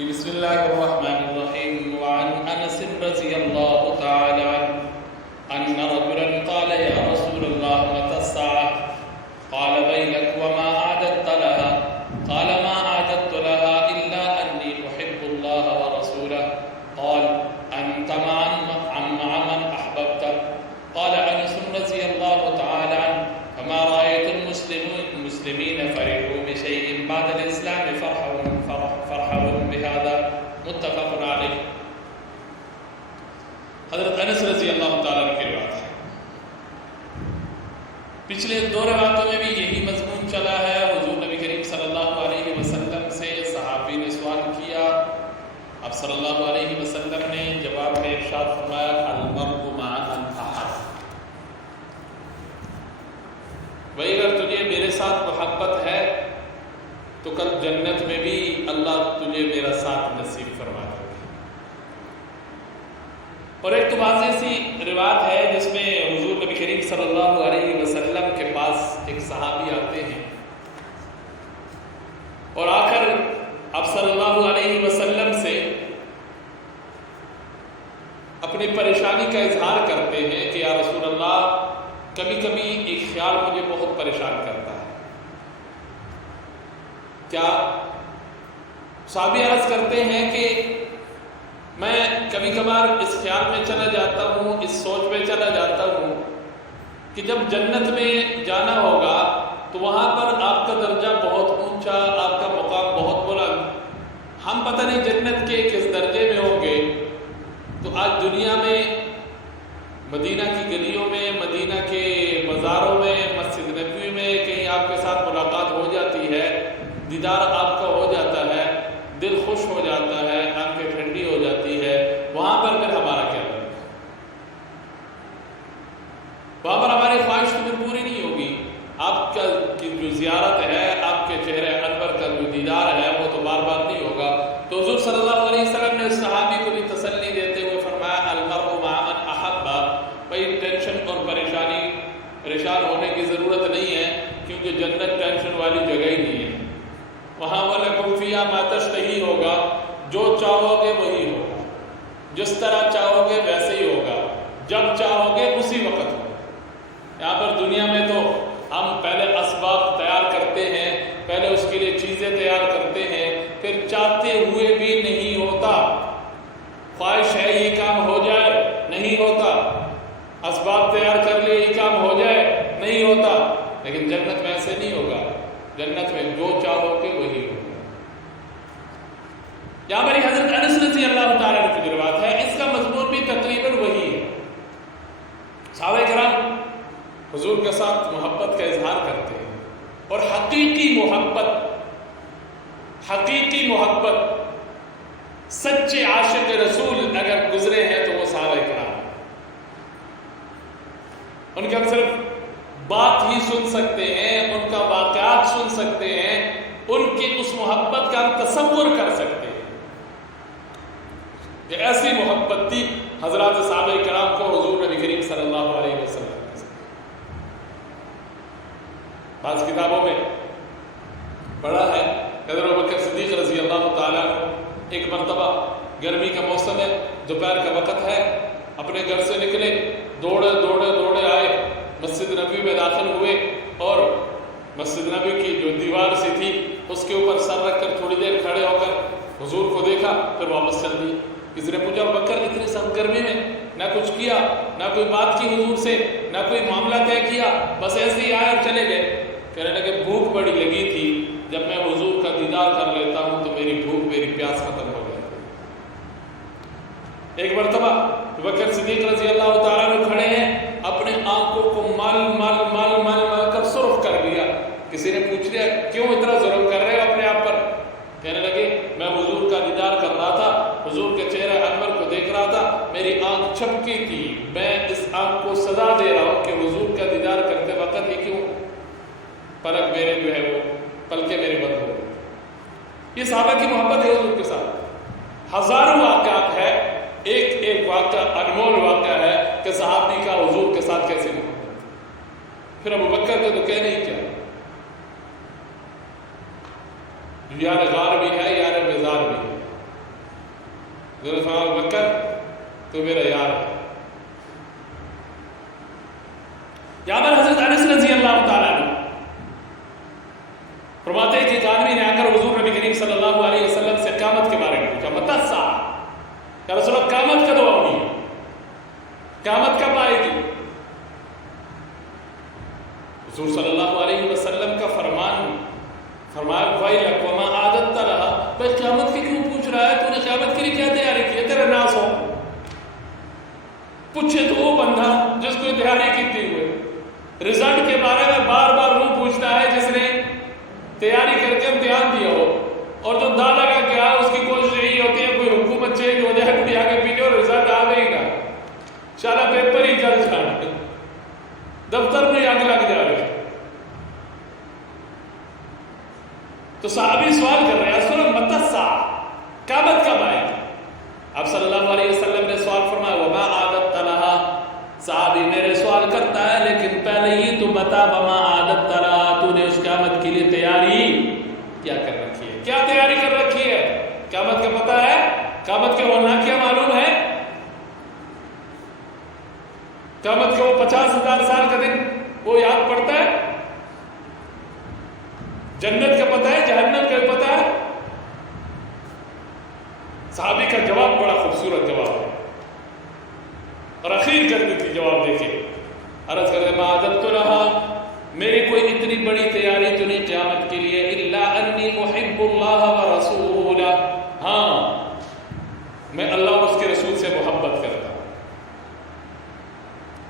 بسم الله الرحمن الرحيم. وعن أنس رضي الله تعالى عنه أن رجلا قال يا رسول الله متى الساعة؟ قال ويلك وما أعددت لها؟ قال ما أعددت لها إلا أني أحب الله ورسوله. قال أنت مع من أحببت. قال أنس رضي الله تعالى عنه فما رأيت المسلمين فرحوا بشيء بعد الإسلام فرحهم بهذا. متفق علیہ. حضرت انس رضی اللہ تعالیٰ عنہ کی روایت ہے. پچھلے دو روایتوں میں بھی یہی مضمون چلا ہے. حضور نبی کریم صلی اللہ علیہ وسلم سے صحابی نے سوال کیا. اب صلی اللہ علیہ وسلم نے جواب میں ارشاد فرمایا المرء مع من احب. بھائی اگر تجھے میرے ساتھ محبت ہے تو کل جنت میں بھی اللہ تجھے میرا ساتھ نصیب فرما دے گا. اور ایک تو واضح سی روایت ہے جس میں حضور نبی کریم صلی اللہ علیہ وسلم کے پاس ایک صحابی آتے ہیں اور آ کر آپ صلی اللہ علیہ وسلم سے اپنی پریشانی کا اظہار کرتے ہیں کہ یا رسول اللہ کبھی کبھی ایک خیال مجھے بہت پریشان کرتا ہے. کیا؟ صحابی عرض کرتے ہیں کہ میں کبھی کبھار اس خیال میں چلا جاتا ہوں, اس سوچ میں چلا جاتا ہوں کہ جب جنت میں جانا ہوگا تو وہاں پر آپ کا درجہ بہت اونچا, آپ کا مقام بہت بلند, ہم پتہ نہیں جنت کے کس درجے میں ہوں گے. تو آج دنیا میں مدینہ کی گلیوں میں, مدینہ کے بازاروں میں, مسجد نبوی میں کہیں آپ کے ساتھ ملاقات ہو جاتی ہے, دیدار آپ کا ہو جاتا ہے, دل خوش ہو جاتا ہے, آنکھیں ٹھنڈی ہو جاتی ہے. وہاں پر پھر ہمارا کیا ہوگا؟ وہاں پر ہماری خواہش تو پھر پوری نہیں ہوگی. آپ کا جو زیارت ہے, آپ کے چہرے انور کا جو دیدار ہے وہ تو بار بار نہیں ہوگا. تو حضور صلی اللہ علیہ وسلم نے صحابی کو بھی تسلی دیتے ہوئے فرمایا المرء مع من احب. بھائی ٹینشن اور پریشان ہونے کی ضرورت نہیں ہے, کیونکہ جنت ٹینشن والی جگہ ہی نہیں ہے. وہاں وَلَكُمْ فِيهَا مَا تَشْتَهِي ہوگا, جو چاہو گے وہی ہوگا, جس طرح چاہو گے ویسے ہی ہوگا, جب چاہو گے اسی وقت ہوگا. یہاں پر دنیا میں تو ہم پہلے اسباب تیار کرتے ہیں, پہلے اس کے لیے چیزیں تیار کرتے ہیں, پھر چاہتے ہوئے بھی نہیں ہوتا. خواہش ہے یہ کام ہو جائے, نہیں ہوتا. اسباب تیار کر لیے یہ کام ہو جائے, نہیں ہوتا. لیکن جنت میں ایسے نہیں ہوگا. جنت میں جو چاہو گے وہی ہوگا. یہاں پر حضرت انس رضی اللہ تعالیٰ عنہ کی روایت ہے, اس کا مضمون بھی تقریباً وہی ہے. صحابہ کرام حضور کے ساتھ محبت کا اظہار کرتے ہیں, اور حقیقی محبت سچے عاشق رسول اگر گزرے ہیں تو وہ صحابہ کرام. ان کے ہم صرف بات ہی سن سکتے ہیں, ان کا واقعات سن سکتے ہیں, ان کی اس محبت کا ہم تصور کر سکتے ہیں کہ ایسی محبت تھی حضرات صحابہ کرام کو حضور نبی کریم صلی اللہ علیہ وسلم. بعض کتابوں میں پڑھا ہے حضرت ابوبکر صدیق رضی اللہ تعالیٰ ایک مرتبہ گرمی کا موسم ہے, دوپہر کا وقت ہے, اپنے گھر سے نکلے, دوڑے آئے, مسجد نبوی میں داخل ہوئے اور مسجد نبوی کی جو دیوار سی تھی اس کے اوپر سر رکھ کر تھوڑی دیر کھڑے ہو کر حضور کو دیکھا, پھر واپس چل دیے. کسی نے پوچھا بکر اتنی سخت گرمی میں نہ کچھ کیا, نہ کوئی بات کی حضور سے, نہ کوئی معاملہ طے کیا, بس ایسے ہی آئے اور چلے گئے. کہنے لگے بھوک بڑی لگی تھی, جب میں حضور کا دیدار کر لیتا ہوں تو میری بھوک میری پیاس ختم ہو جاتی. ایک مرتبہ بکر صدیق رضی اللہ تعالیٰ عنہ کھڑے ہیں, اپنے آنکھوں کو مل کر سرخ کر لیا. کسی نے پوچھ لیا کیوں اتنا ظلم کر رہے ہو اپنے آپ پر؟ کہنے لگے میں حضور کا دیدار کر رہا تھا, حضور کے چہرے انور کو دیکھ رہا تھا, میری آنکھ چمکی تھی, میں اس آنکھ کو سزا دے رہا ہوں کہ حضور کا دیدار کرتے وقت ہی کیوں پلک میرے جو ہے وہ پلکیں میرے بند ہو گئی. یہ صحابہ کی محبت ہے حضور کے ساتھ. ہزاروں واقعات ہے, ایک واقعہ انمول واقعہ ہے کہ صحابی کا حضور کے ساتھ کیسے محبت. پھر ابوبکر کو تو کہنے ہی کیا, یار غار بھی ہے, یار مزار بھی ہے. حضرت ابو بکر تو میرا یار ہے. یہاں پر حضرت انس رضی اللہ تعالیٰ عنہ فرماتے ہیں کہ ایک آدمی نے آ کر حضور نبی کریم صلی اللہ علیہ وسلم سے قیامت کے بارے میں پوچھا. متی الساعہ، یا رسول اللہ قیامت کب ہوگی، قیامت کب آئے گی؟ حضور صلی اللہ علیہ وسلم کا فرمایا وَيْلَكَ وَمَا عَادَتَّ لَهَا، بھائی قیامت کی کیوں پوچھ رہا ہے؟ تو نے قیامت کے لیے کیا تیاری کی ہے؟ تیرے ناس ہو پوچھے تو وہ بندہ جس کو تیاری کی تھی ہوئے رزلٹ کے بارے میں بار بار وہ پوچھتا ہے جس نے تیاری کر کے امتحان دیا ہو، اور جو دا لگا کے آئے اس کی کوشش یہی ہوتی ہے کوئی حکومت چینج ہو جائے، کوئی آگے پیچھے اور رزلٹ آ گئی گا، شالا پیپر ہی جل جائے، دفتر میں آگ لگ جائے. تو صحابی سوال کر رہے ہیں رسول اللہ متی الساعہ، قیامت کب آئے گی؟ آپ صلی اللہ علیہ وسلم نے سوال فرمایا وما عادت لها. صحابی میرے سوال کرتا ہے لیکن پہلے ہی تو بتا وما عادت لها، تو نے اس قیامت کے لیے تیاری کیا کر رکھی ہے؟ کیا تیاری کر رکھی ہے؟ قیامت کا پتہ ہے؟ قیامت کے ہونا کیا معلوم ہے؟ قیامت کے وہ 50,000 سال کا دن وہ یاد پڑتا ہے؟ جنت کا پتہ ہے؟ جہنم کا پتہ ہے؟ صحابی کا جواب بڑا خوبصورت جواب ہے، اور اخیر کر دیتی جواب دیکھیں. عرض کرتے ما عادت لها، میری کوئی اتنی بڑی تیاری تو نہیں قیامت کے لیے، الا انی احب اللہ ورسولہ، ہاں میں اللہ اور اس کے رسول سے محبت کرتا ہوں.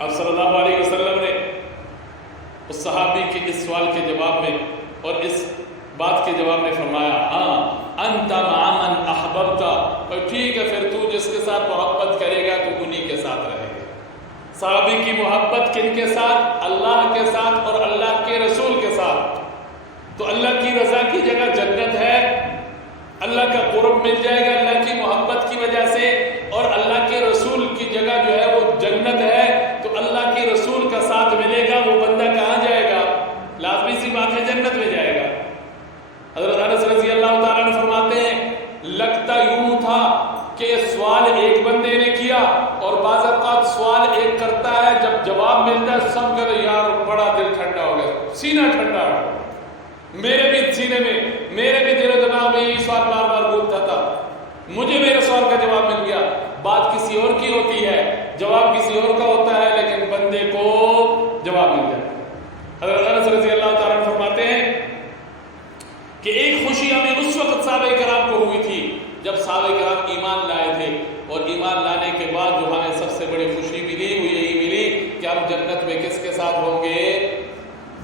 اب صلی اللہ علیہ وسلم نے اس صحابی کے اس سوال کے جواب میں اور اس بات کے جواب میں فرمایا ہاں انت مع من احببت، اور ٹھیک ہے پھر تو جس کے ساتھ محبت کرے گا تو انہی کے ساتھ رہے گا. صحابی کی محبت کن کے ساتھ؟ اللہ کے ساتھ اور اللہ کے رسول کے ساتھ. تو اللہ کی رضا کی جگہ جنت ہے، اللہ کا قرب مل جائے گا اللہ کی محبت کی وجہ سے، اور اللہ کے رسول کی جگہ جو ہے وہ جنت ہے. تو اللہ کے رسول کا ساتھ ملے گا، وہ بندہ کہاں جائے گا؟ لازمی سی بات ہے جنت میں جائے گا. حضرت انس رضی اللہ تعالیٰ عنہ فرماتے ہیں لگتا یوں تھا کہ سوال ایک بندے نے کیا، اور بعض اوقات سوال ایک کرتا ہے جب جواب ملتا ہے سب کہتے یار بڑا دل ٹھنڈا ہو گیا، سینہ ٹھنڈا ہو. میرے بھی سینے میں، میرے بھی دل و دماغ میں یہی سوال بار بار گھومتا تھا، مجھے میرے سوال کا جواب مل گیا. بات کسی اور کی ہوتی ہے، جواب کسی اور کا ہوتا ہے، لیکن بندے کو جواب مل جاتا ہے. حضرت انس رضی اللہ تعالیٰ عنہ فرماتے ہیں کہ ایک خوشی ہمیں اس وقت صحابہ کرام کو ہوئی تھی جب صحابہ کرام ایمان لائے تھے، اور ایمان لانے کے بعد جو ہمیں سب سے بڑی خوشی ملی وہ یہی ملی کہ ہم جنت میں کس کے ساتھ ہوں گے؟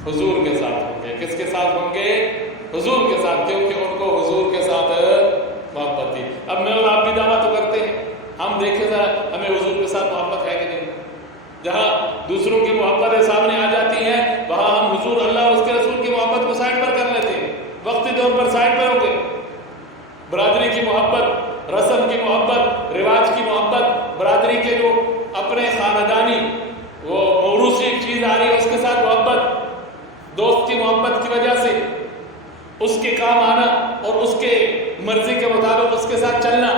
حضور کے ساتھ ہوں گے. کس کے ساتھ ہوں گے؟ حضور کے ساتھ، کیونکہ ان کو حضور کے ساتھ محبت تھی. اب میں اور آپ بھی دعویٰ تو کرتے ہیں، ہم دیکھیں ذرا ہمیں حضور کے ساتھ محبت ہے کہ نہیں؟ جہاں دوسروں کی محبتیں سامنے آ جاتی ہیں وہاں ہم حضور اللہ اور اس کے رسول کی محبت کو سائڈ پر کر لیتے ہیں، وقتی طور پر سائڈ پر ہو گئے. برادری کی محبت، رسم کی محبت، رواج کی محبت، برادری کے جو اپنے خاندانی وہ موروثی ایک چیز آ رہی ہے اس کے ساتھ محبت، دوست کی محبت کی وجہ سے اس کے کام آنا اور اس کے مرضی کے مطابق اس کے ساتھ چلنا،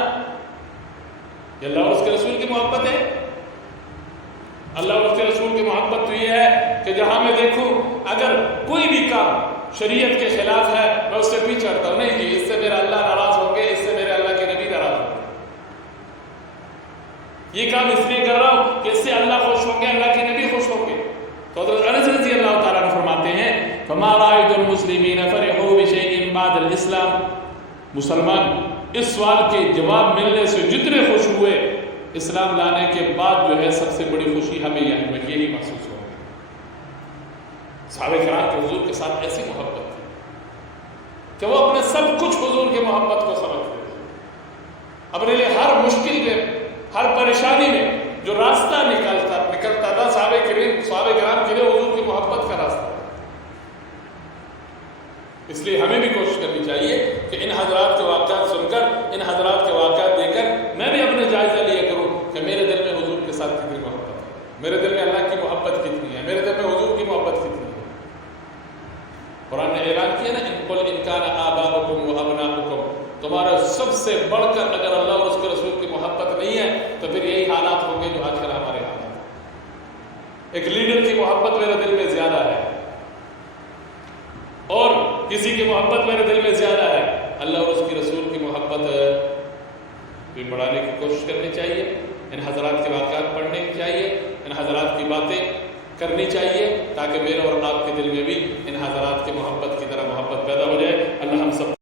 یہ اللہ اور اس کے رسول کی محبت ہے. اللہ اور اس کے رسول کی محبت تو یہ ہے کہ جہاں میں دیکھوں اگر کوئی بھی کام شریعت کے خلاف ہے میں اس سے پیچھے ہٹتا ہوں، نہیں جی اس سے میرا اللہ ناراض ہوں گے، اس سے میرے اللہ کے نبی ناراض ہوں گے، یہ کام اس لیے کر رہا ہوں کہ اس سے اللہ خوش ہوں گے، اللہ کے نبی خوش ہوں گے. تو حضرت انس رضی اللہ تعالیٰ عنہ فرماتے ہیں فما رأيت المسلمین فرحوا بشيء بعد الاسلام، مسلمان اس سوال کے جواب ملنے سے جتنے خوش ہوئے اسلام لانے کے بعد جو ہے سب سے بڑی خوشی ہمیں یہی محسوس ہو. صحابہ کرام کے حضور کے ساتھ ایسی محبت تھی کہ وہ اپنے سب کچھ حضور کی محبت کو سمجھتے تھے. اپنے لیے ہر مشکل میں، ہر پریشانی میں جو راستہ نکلتا تھا صحابہ کرام کے لیے حضور کی محبت کا راستہ تھا. اس لیے ہمیں بھی کوشش کرنی چاہیے کہ ان حضرات کے واقعات سن کر، ان حضرات کے واقعات دیکھ کر میں بھی اپنے جائزہ لیا کروں کہ میرے دل میں حضور کے ساتھ کتنی محبت ہے، میرے دل میں اللہ کی محبت کتنی ہے، میرے دل میں حضور کی محبت کتنی ہے. قرآن نے اعلان کیا نا قل ان کان آباؤکم و ابناؤکم، تمہارا سب سے بڑھ کر اگر اللہ اور اس کے رسول کی ایک لیڈر کی محبت میرے دل میں زیادہ ہے اور کسی کی محبت میرے دل میں زیادہ ہے، اللہ اور اس کی رسول کی محبت بھی بڑھانے کی کوشش کرنی چاہیے، ان حضرات کے واقعات پڑھنے چاہیے، ان حضرات کی باتیں کرنی چاہیے، تاکہ میرے اور آپ کے دل میں بھی ان حضرات کی محبت کی طرح محبت پیدا ہو جائے۔ اللہ ہم سب